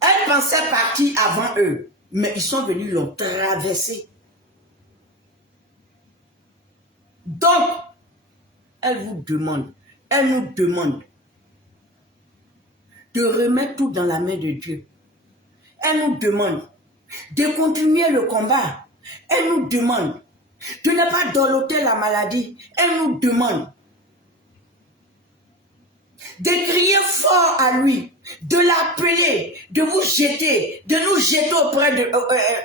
Elle pensait partir avant eux, mais ils sont venus l'ont traversé. Donc, elle vous demande, elle nous demande de remettre tout dans la main de Dieu. Elle nous demande de continuer le combat. Elle nous demande de ne pas dorloter la maladie. Elle nous demande de crier fort à lui, de l'appeler, de vous jeter, de nous jeter auprès de,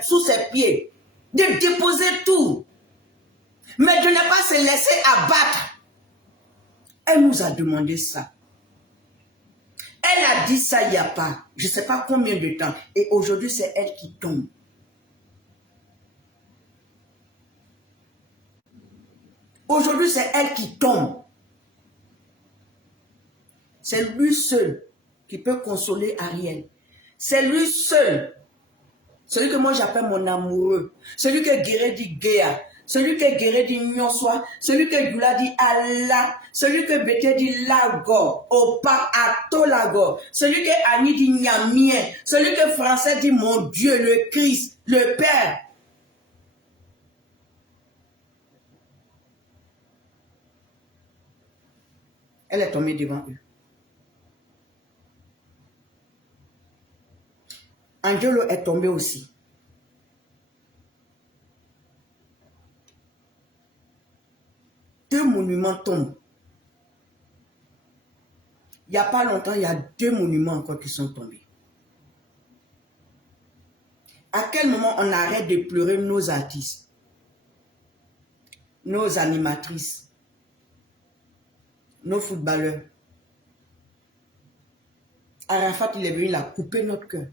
sous ses pieds, de déposer tout, mais de ne pas se laisser abattre. Elle nous a demandé ça. Elle a dit ça il n'y a pas, je ne sais pas combien de temps, et aujourd'hui c'est elle qui tombe. Aujourd'hui c'est elle qui tombe. C'est lui seul qui peut consoler Ariel. C'est lui seul. Celui que moi j'appelle mon amoureux. Celui que Guéré dit Géa. Celui que Guéré dit Nyonswa. Celui que Gula dit Allah. Celui que Bété dit Lago. Opa Ato Lago. Celui que Annie dit Nyamien. Celui que Français dit mon Dieu, le Christ, le Père. Elle est tombée devant eux. Angelo est tombé aussi. Deux monuments tombent. Il n'y a pas longtemps, il y a deux monuments encore qui sont tombés. À quel moment on arrête de pleurer nos artistes, nos animatrices, nos footballeurs? Arafat, il est venu la couper notre cœur.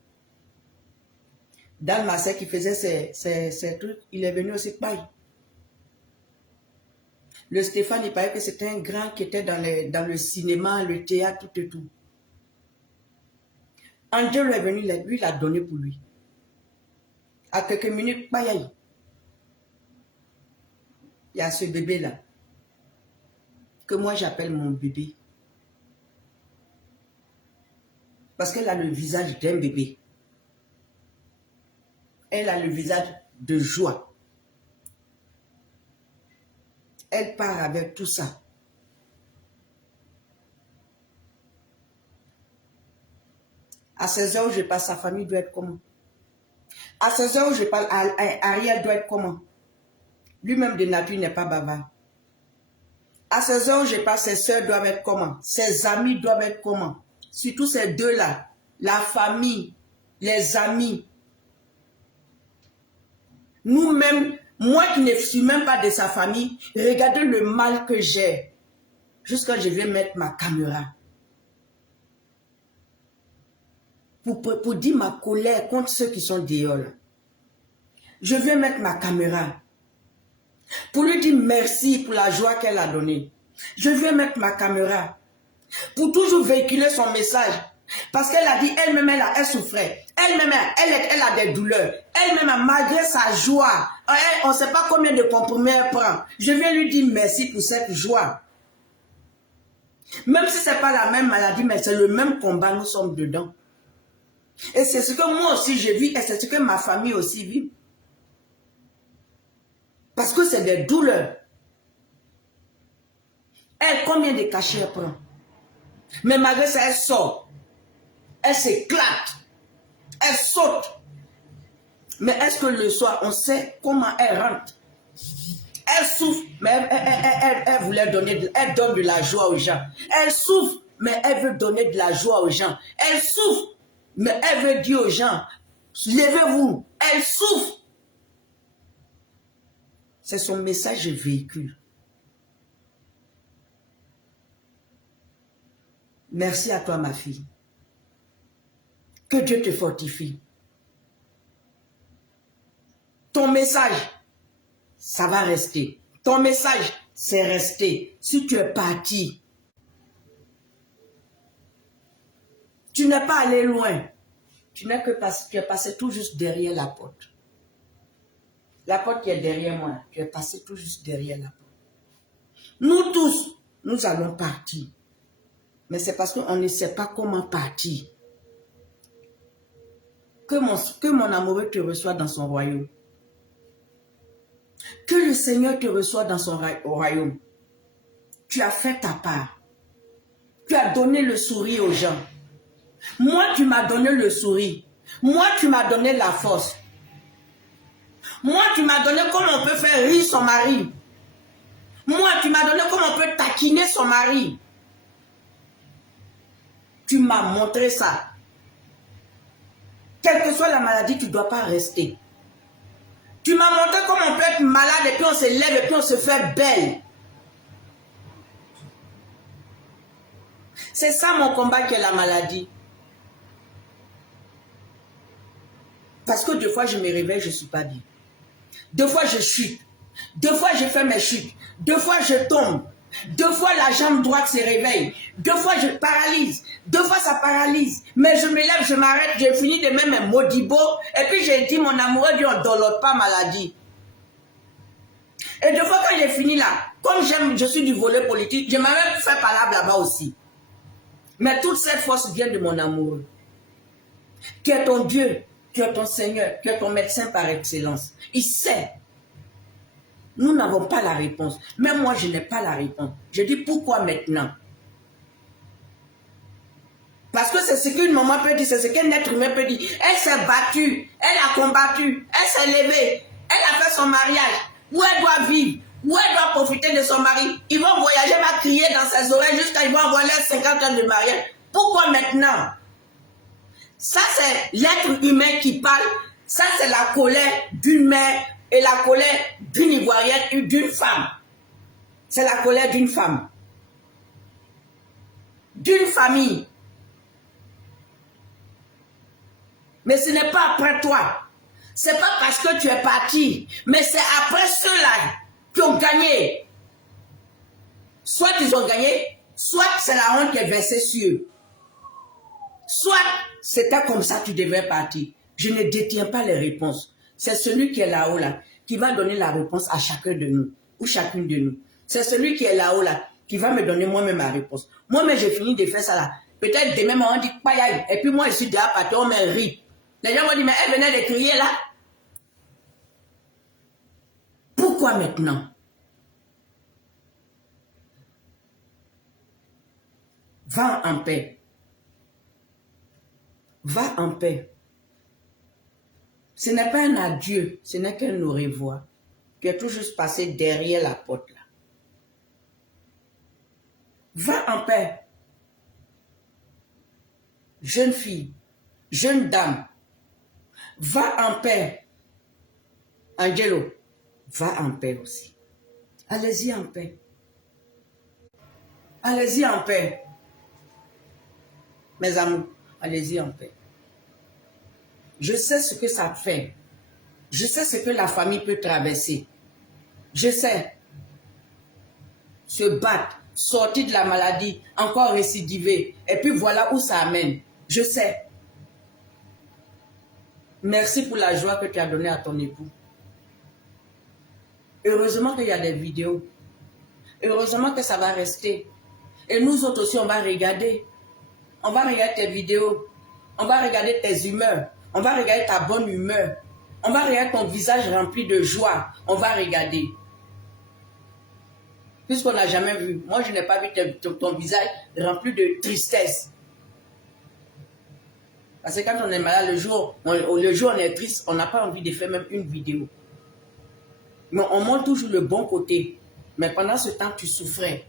Dan Marcel qui faisait ses trucs, il est venu aussi pareil. Le Stéphane, il paraît que c'était un grand qui était dans le cinéma, le théâtre, tout et tout. Angelo est venu, lui, il a donné pour lui. À quelques minutes, pareil. Il y a ce bébé-là, que moi j'appelle mon bébé. Parce qu'elle a le visage d'un bébé. Elle a le visage de joie. Elle part avec tout ça. À 16 heures où je parle, sa famille doit être comment? À 16 heures où je parle, Ariel doit être comment? Lui-même de nature n'est pas bavard. À 16 heures où je parle, ses soeurs doivent être comment? Ses amis doivent être comment? Surtout ces deux-là. La famille, les amis. Nous-mêmes, moi qui ne suis même pas de sa famille, regardez le mal que j'ai. Jusqu'à je vais mettre ma caméra. Pour dire ma colère contre ceux qui sont dehors. Je vais mettre ma caméra. Pour lui dire merci pour la joie qu'elle a donnée. Je vais mettre ma caméra. Pour toujours véhiculer son message. Parce qu'elle a dit, elle-même, elle souffrait. Elle-même, elle a des douleurs. Elle-même, malgré sa joie, on ne sait pas combien de comprimés elle prend. Je viens lui dire merci pour cette joie. Même si ce n'est pas la même maladie, mais c'est le même combat, nous sommes dedans. Et c'est ce que moi aussi je vis, et c'est ce que ma famille aussi vit. Parce que c'est des douleurs. Elle, combien de cachets elle prend? Mais malgré ça, elle sort. Elle s'éclate. Elle saute. Mais est-ce que le soir, on sait comment elle rentre? Elle souffre, mais elle voulait donner, elle donne de la joie aux gens. Elle souffre, mais elle veut donner de la joie aux gens. Elle souffre, mais elle veut dire aux gens, levez-vous. Elle souffre. C'est son message de véhicule. Merci à toi, ma fille. Que Dieu te fortifie. message, ça va rester. Ton message, c'est resté. Si tu es parti, tu n'es pas allé loin. Tu es passé tout juste derrière la porte. La porte qui est derrière moi, tu es passé tout juste derrière la porte. Nous tous, nous allons partir. Mais c'est parce qu'on ne sait pas comment partir. Que mon amoureux te reçoit dans son royaume. Que le Seigneur te reçoit dans son royaume. Tu as fait ta part. Tu as donné le sourire aux gens. Moi, tu m'as donné le sourire. Moi, tu m'as donné la force. Moi, tu m'as donné comment on peut faire rire son mari. Moi, tu m'as donné comment on peut taquiner son mari. Tu m'as montré ça. Quelle que soit la maladie, tu ne dois pas rester. Tu m'as montré comment on peut être malade et puis on se lève et puis on se fait belle. C'est ça mon combat qui est la maladie. Parce que deux fois je me réveille, je ne suis pas bien. Deux fois je chute. Deux fois je fais mes chutes. Deux fois je tombe. Deux fois la jambe droite se réveille. Deux fois je paralyse. Deux fois ça paralyse. Mais je me lève, je m'arrête, j'ai fini de mettre mes Modibo. Et puis j'ai dit, mon amoureux dit, on ne dolote pas maladie. Et deux fois quand j'ai fini là, comme je suis du volet politique, je m'avais fait parler là-bas aussi. Mais toute cette force vient de mon amoureux. Qui est ton Dieu, qui est ton Seigneur, qui est ton médecin par excellence. Il sait. Nous n'avons pas la réponse. Même moi, je n'ai pas la réponse. Je dis pourquoi maintenant? Parce que c'est ce qu'une maman peut dire, c'est ce qu'un être humain peut dire. Elle s'est battue, elle a combattu, elle s'est levée, elle a fait son mariage. Où elle doit vivre, où elle doit profiter de son mari. Ils vont voyager, elle va crier dans ses oreilles jusqu'à ils vont avoir leurs 50 ans de mariage. Pourquoi maintenant? Ça, c'est l'être humain qui parle. Ça, c'est la colère d'une mère et la colère d'une Ivoirienne ou d'une femme. C'est la colère d'une femme. D'une famille. Mais ce n'est pas après toi. Ce n'est pas parce que tu es parti. Mais c'est après ceux-là qui ont gagné. Soit ils ont gagné, soit c'est la honte qui est versée sur eux. Soit c'était comme ça que tu devais partir. Je ne détiens pas les réponses. C'est celui qui est là-haut là, qui va donner la réponse à chacun de nous, ou chacune de nous. C'est celui qui est là-haut là, qui va me donner moi-même ma réponse. Moi-même, j'ai fini de faire ça là. Peut-être demain, on dit payaille. Et puis moi, je suis déjà parti, on me rit. Les gens vont dire, mais elle venait de crier là. Pourquoi maintenant? Va en paix. Va en paix. Ce n'est pas un adieu, ce n'est qu'un au revoir. Tu es tout juste passé derrière la porte là. Va en paix. Jeune fille, jeune dame, va en paix. Angelo, va en paix aussi. Allez-y en paix. Allez-y en paix. Mes amours, allez-y en paix. Je sais ce que ça fait. Je sais ce que la famille peut traverser. Je sais. Se battre, sortir de la maladie, encore récidiver. Et puis voilà où ça amène. Je sais. Merci pour la joie que tu as donnée à ton époux. Heureusement qu'il y a des vidéos. Heureusement que ça va rester. Et nous autres aussi, on va regarder. On va regarder tes vidéos. On va regarder tes humeurs. On va regarder ta bonne humeur. On va regarder ton visage rempli de joie. On va regarder. Puisqu'on n'a jamais vu. Moi, je n'ai pas vu ton visage rempli de tristesse. Parce que quand on est malade, le jour où on est triste, on n'a pas envie de faire même une vidéo. Mais on montre toujours le bon côté. Mais pendant ce temps, tu souffrais.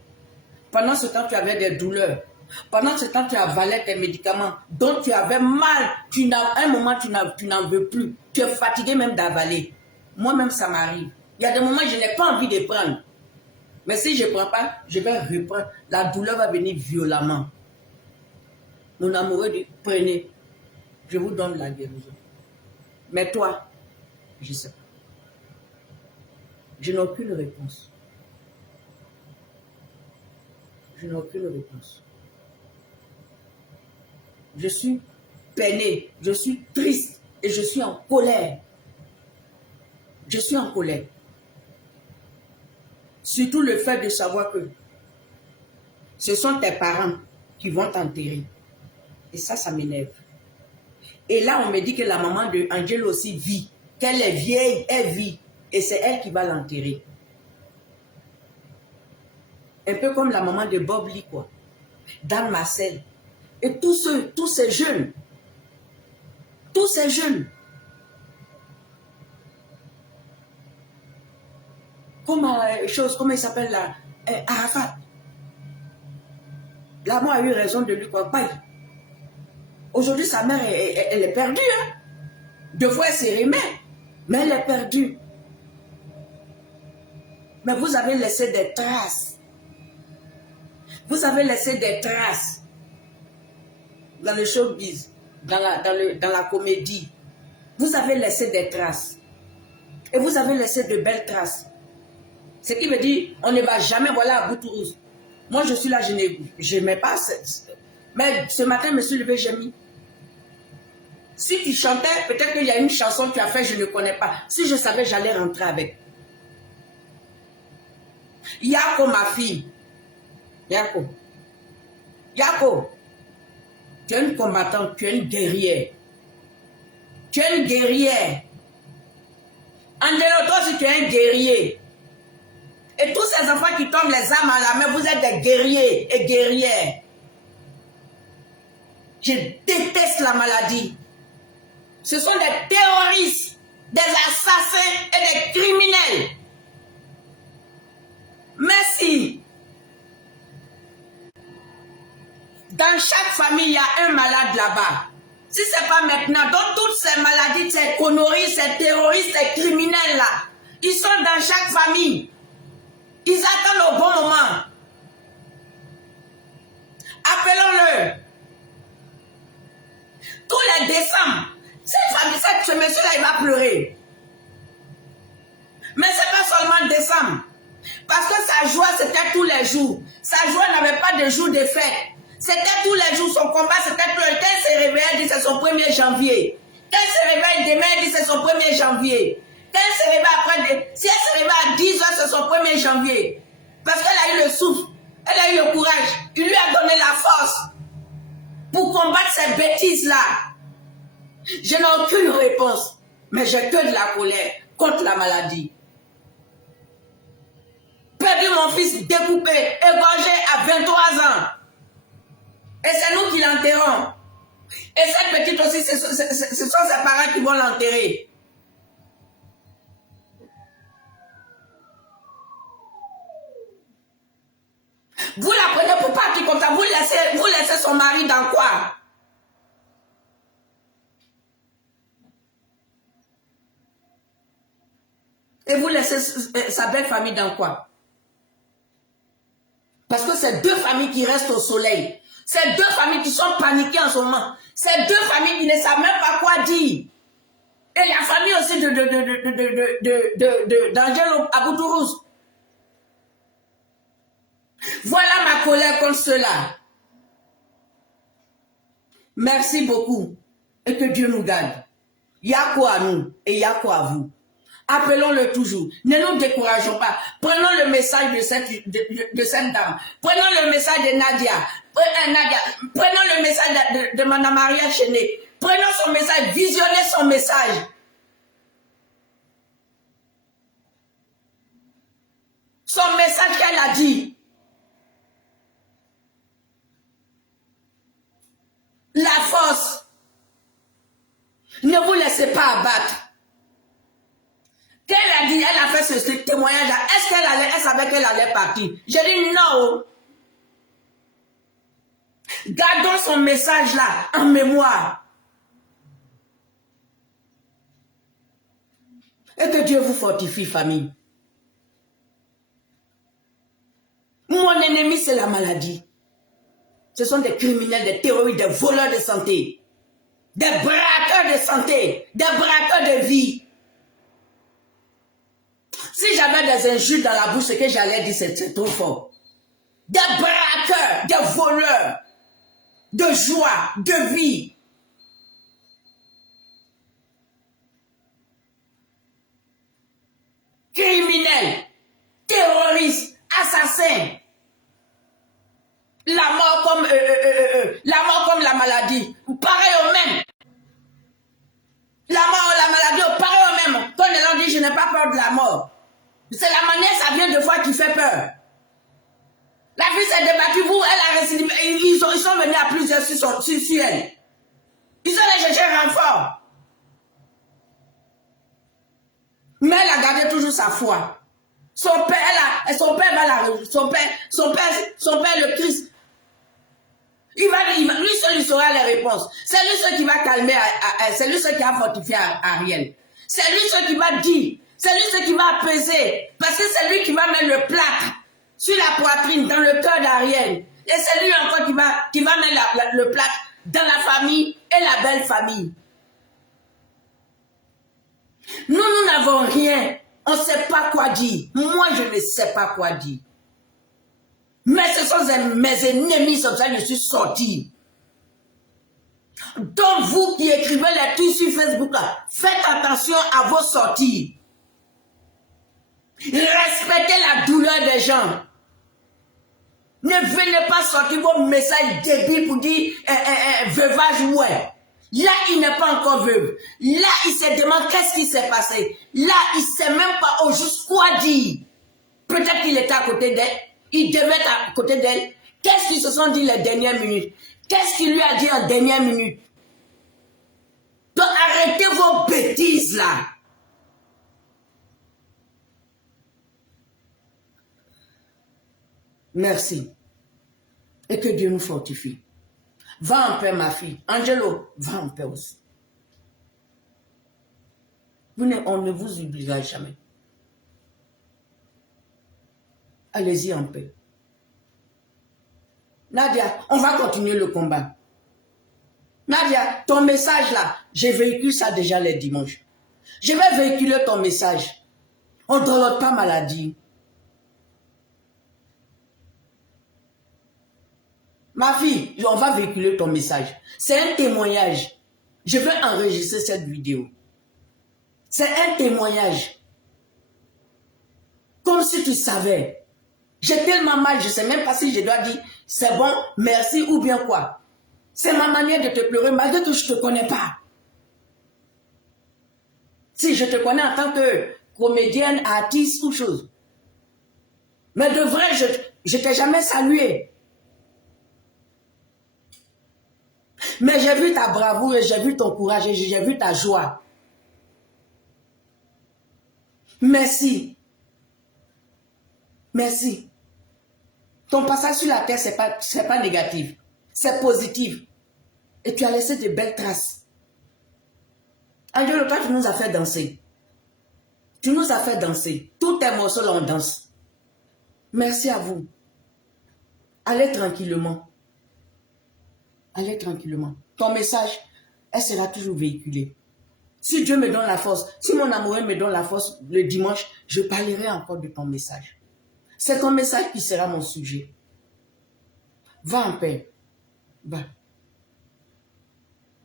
Pendant ce temps, tu avais des douleurs. Pendant ce temps, tu avalais tes médicaments. Donc, tu avais mal. À un moment, tu n'en veux plus. Tu es fatigué même d'avaler. Moi-même, ça m'arrive. Il y a des moments, je n'ai pas envie de prendre. Mais si je ne prends pas, je vais reprendre. La douleur va venir violemment. Mon amoureux dit, prenez. Je vous donne la guérison. Mais toi, je ne sais pas. Je n'ai aucune réponse. Je n'ai aucune réponse. Je suis peinée, je suis triste et je suis en colère. Je suis en colère. Surtout le fait de savoir que ce sont tes parents qui vont t'enterrer. Et ça m'énerve. Et là, on me dit que la maman de Angelo aussi vit. Qu'elle est vieille, elle vit. Et c'est elle qui va l'enterrer. Un peu comme la maman de Bob Lee, quoi. Dame Marcel. Et tous ces jeunes. Tous ces jeunes. Comment il s'appelle là? Arafat. La mort a eu raison de lui comparer. Aujourd'hui, sa mère, elle est perdue. Hein? 2 fois, elle s'est remet. Mais elle est perdue. Mais vous avez laissé des traces. Vous avez laissé des traces dans le showbiz, dans la comédie. Vous avez laissé des traces. Et vous avez laissé de belles traces. Ce qui veut dire, on ne va jamais, voilà, à Boutourouz. Moi, je suis là, je n'aimais pas. Mais ce matin, je me suis levé, j'ai mis. Si tu chantais, peut-être qu'il y a une chanson que tu as fait, je ne connais pas. Si je savais, j'allais rentrer avec. Yako, ma fille. Yako. Yako. Tu es une combattante, tu es une guerrière. Tu es une guerrière. Angelo, toi aussi, tu es un guerrier. Et tous ces enfants qui tombent les armes à la main, vous êtes des guerriers et guerrières. Je déteste la maladie. Ce sont des terroristes, des assassins et des criminels. Merci. Dans chaque famille, il y a un malade là-bas. Si ce n'est pas maintenant, dans toutes ces maladies, ces conneries, ces terroristes, ces criminels là, ils sont dans chaque famille. Ils attendent au bon moment. Appelons-le. Tous les décembre, ce monsieur-là, il va pleurer. Mais ce n'est pas seulement décembre. Parce que sa joie, c'était tous les jours. Sa joie n'avait pas de jour de fête. C'était tous les jours. Son combat, c'était tous les jours. Quand il se réveillait, il dit c'est son 1er janvier. Quand il se réveille demain, il dit c'est son 1er janvier. Quand elle se réveille après, si elle se réveille à 10 h, c'est son 1er janvier. Parce qu'elle a eu le souffle, elle a eu le courage. Il lui a donné la force pour combattre ces bêtises-là. Je n'ai aucune réponse, mais j'ai que de la colère contre la maladie. Perdu mon fils découpé, égorgé à 23 ans. Et c'est nous qui l'enterrons. Et cette petite aussi, ce sont ses parents qui vont l'enterrer. Vous la prenez pour partir comme ça, vous laissez son mari dans quoi? Et vous laissez sa belle famille dans quoi? Parce que c'est 2 familles qui restent au soleil. C'est 2 familles qui sont paniquées en ce moment. C'est 2 familles qui ne savent même pas quoi dire. Et la famille aussi d'Angelo à Boutourouz. Voilà ma colère contre cela. Merci beaucoup. Et que Dieu nous garde. Yako à nous et Yako à vous. Appelons-le toujours. Ne nous décourageons pas. Prenons le message de cette dame. Prenons le message de Nadia. Prenons le message de Mme Maria Chenet. Prenons son message. Visionnez son message. Son message qu'elle a dit. La force. Ne vous laissez pas abattre. Quand elle a dit, elle a fait ce témoignage-là, est-ce qu'elle savait qu'elle allait partir? J'ai dit non. Gardons son message-là en mémoire. Et que Dieu vous fortifie, famille. Mon ennemi, c'est la maladie. Ce sont des criminels, des terroristes, des voleurs de santé. Des braqueurs de santé. Des braqueurs de vie. Si j'avais des injures dans la bouche, ce que j'allais dire, c'est trop fort. Des braqueurs, des voleurs, de joie, de vie. Criminels, terroristes, assassins. La mort comme la maladie. Pareil au même. La mort, la maladie, pareil au même. Quand les gens disent, je n'ai pas peur de la mort. C'est la manière, ça vient de fois qui fait peur. La fille s'est débattue, vous, elle a récidivé. Ils sont venus à plusieurs sur elle. Ils sont allés chercher un renfort. Mais elle a gardé toujours sa foi. Son père, son père, le Christ. Lui seul lui saura les réponses. C'est lui seul qui va calmer, c'est lui seul qui va fortifier Ariel. C'est lui seul qui va dire, c'est lui seul qui va apaiser. Parce que c'est lui qui va mettre le plâtre sur la poitrine, dans le cœur d'Ariel. Et c'est lui encore qui va mettre le plâtre dans la famille et la belle famille. Nous n'avons rien. On ne sait pas quoi dire. Moi, je ne sais pas quoi dire. Mais ce sont mes ennemis, comme ça je suis sorti. Donc vous qui écrivez les trucs sur Facebook, faites attention à vos sorties. Respectez la douleur des gens. Ne venez pas sortir vos messages débiles pour dire veuvage, ouais. Là, il n'est pas encore veuve. Là, il se demande qu'est-ce qui s'est passé. Là, il ne sait même pas au juste quoi dire. Peut-être qu'il était à côté d'elle. Il devait être à côté d'elle. Qu'est-ce qu'ils se sont dit les dernières minutes? Qu'est-ce qu'il lui a dit en dernière minute? Donc, arrêtez vos bêtises là. Merci. Et que Dieu nous fortifie. Va en paix, ma fille. Angelo, va en paix aussi. On ne vous oubliera jamais. Allez-y en paix. Nadia, on va continuer le combat. Nadia, ton message là, j'ai véhiculé ça déjà les dimanches. Je vais véhiculer ton message. On ne donne pas maladie. Ma fille, on va véhiculer ton message. C'est un témoignage. Je vais enregistrer cette vidéo. C'est un témoignage. Comme si tu savais. J'ai tellement mal, je ne sais même pas si je dois dire c'est bon, merci ou bien quoi. C'est ma manière de te pleurer malgré que je ne te connais pas. Si je te connais en tant que comédienne, artiste ou chose. Mais de vrai, je ne t'ai jamais salué. Mais j'ai vu ta bravoure et j'ai vu ton courage et j'ai vu ta joie. Merci. Merci. Ton passage sur la terre, ce n'est pas négatif. C'est positif. Et tu as laissé de belles traces. Angelo, toi, tu nous as fait danser. Tu nous as fait danser. Tous tes morceaux, là, on danse. Merci à vous. Allez tranquillement. Allez tranquillement. Ton message, elle sera toujours véhiculée. Si Dieu me donne la force, si mon amoureux me donne la force le dimanche, je parlerai encore de ton message. C'est ton message qui sera mon sujet. Va en paix. Va.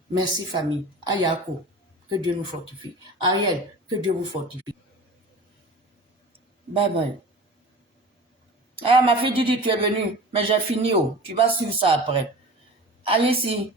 Merci famille. Ayako, que Dieu nous fortifie. Ariel, que Dieu vous fortifie. Bye bye. Ah, ma fille Didi, tu es venue, mais j'ai fini. Oh. Tu vas suivre ça après. Allez-y.